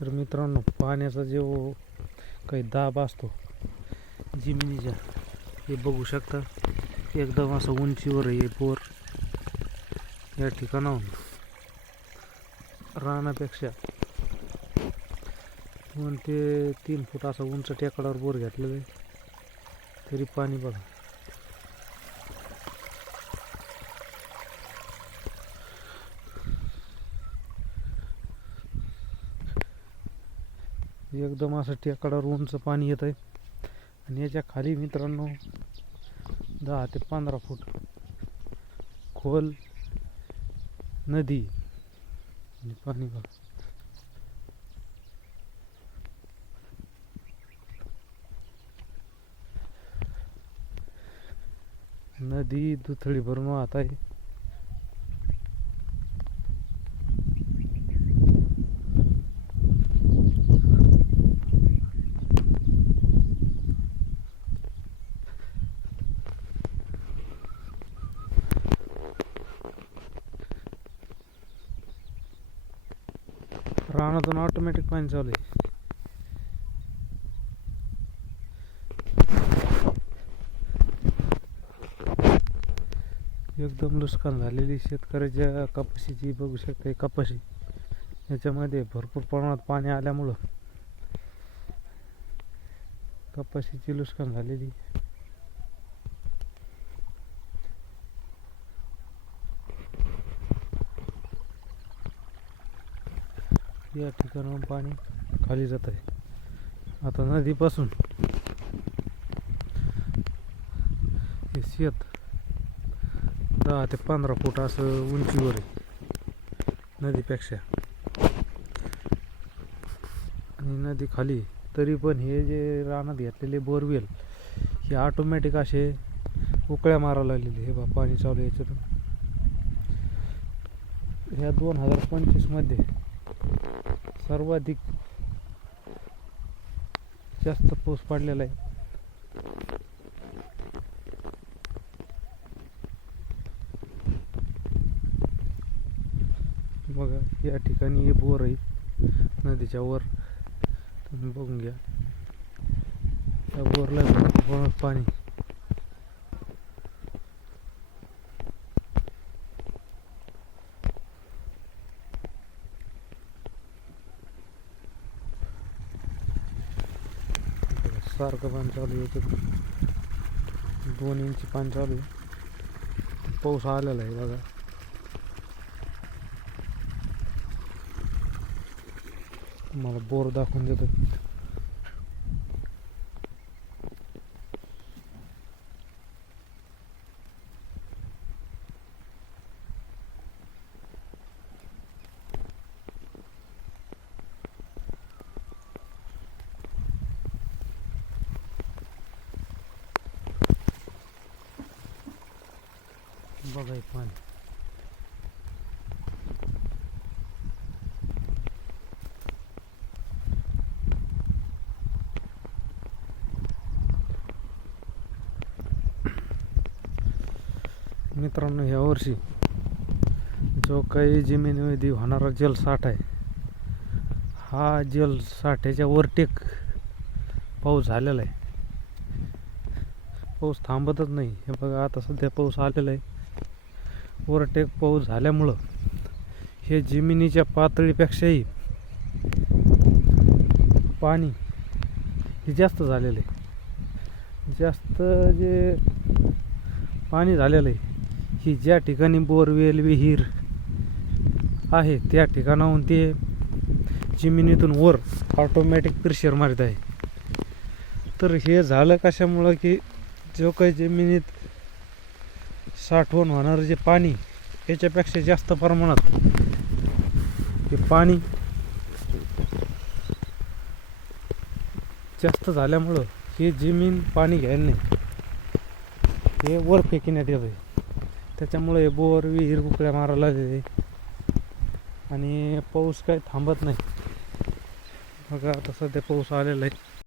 तर मित्रांनो, पाण्याचा जो काही दाब असतो जमिनीच्या, हे बघू शकता. एकदम असं उंचीवर आहे बोर. या ठिकाणाहून रानापेक्षा 2 ते 3 फूट असं उंच टेकडावर बोर घेतलेलं आहे, तरी पाणी बघा. एकदम असं टेकडावर उंच पाणी येत आहे. आणि याच्या खाली मित्रांनो 10 ते 15 फूट खोल नदी आणि पाणी बघा. नदी दुथडी भरून वाहत आहे. रानातून ऑटोमॅटिक पाणी चालू आहे. एकदम नुकसान झालेली शेतकऱ्याच्या कपाशीची बघू शकता. कपाशी याच्यामध्ये भरपूर प्रमाणात पाणी आल्यामुळं कपाशीची नुकसान झालेली. या ठिकाणाहून पाणी खाली जात आहे. आता नदीपासून हे शेत 10 ते 15 फूट असं उंचीवर आहे नदीपेक्षा. आणि नदी खाली, तरी पण हे जे रानात घेतलेले बोरवेल हे ऑटोमॅटिक असे उकळ्या मारायला लागलेले. हे बा पाणी चालू आहे याच्यातून. ह्या 2025 मध्ये सर्वाधिक जास्त पाऊस पडलेला आहे. बघा, या ठिकाणी हे बोर आहे नदीच्या वर. तुम्ही बघून घ्या, त्या बोरला भरपूर पाणी. सारखं पाणी चालू आहे. 2 इंच पाणी चालू आहे. पाऊस आलेला आहे बघा. तुम्हाला बोर दाखवून देतो. बघा हे पाणी. मित्रांनो, ह्या वर्षी जो काही जमिनीमध्ये होणारा जलसाठा आहे, हा जलसाठ्याच्या वरटेक पाऊस झालेला आहे. पाऊस थांबतच नाही. हे बघा, आता सध्या पाऊस आलेला आहे. वरटेक पाऊस झाल्यामुळं हे जमिनीच्या पातळीपेक्षाही पाणी हे जास्त झालेलं आहे. जास्त जे पाणी झालेलं आहे, ही ज्या ठिकाणी बोरवेल विहीर आहे त्या ठिकाणाहून ते जमिनीतून वर ऑटोमॅटिक प्रेशर मारत आहे. तर हे झालं कशामुळं की जो काही जमिनीत साठवण होणारं जे पाणी याच्यापेक्षा जास्त प्रमाणात हे पाणी जास्त झाल्यामुळं हे जमीन पाणी घ्यायला नाही, हे वर फेकण्यात येत आहे. त्याच्यामुळे हे बोर विहीर उकळ्या मारायला लागले आणि पाऊस काही थांबत नाही. बघा, आता सध्या पाऊस आलेला आहे.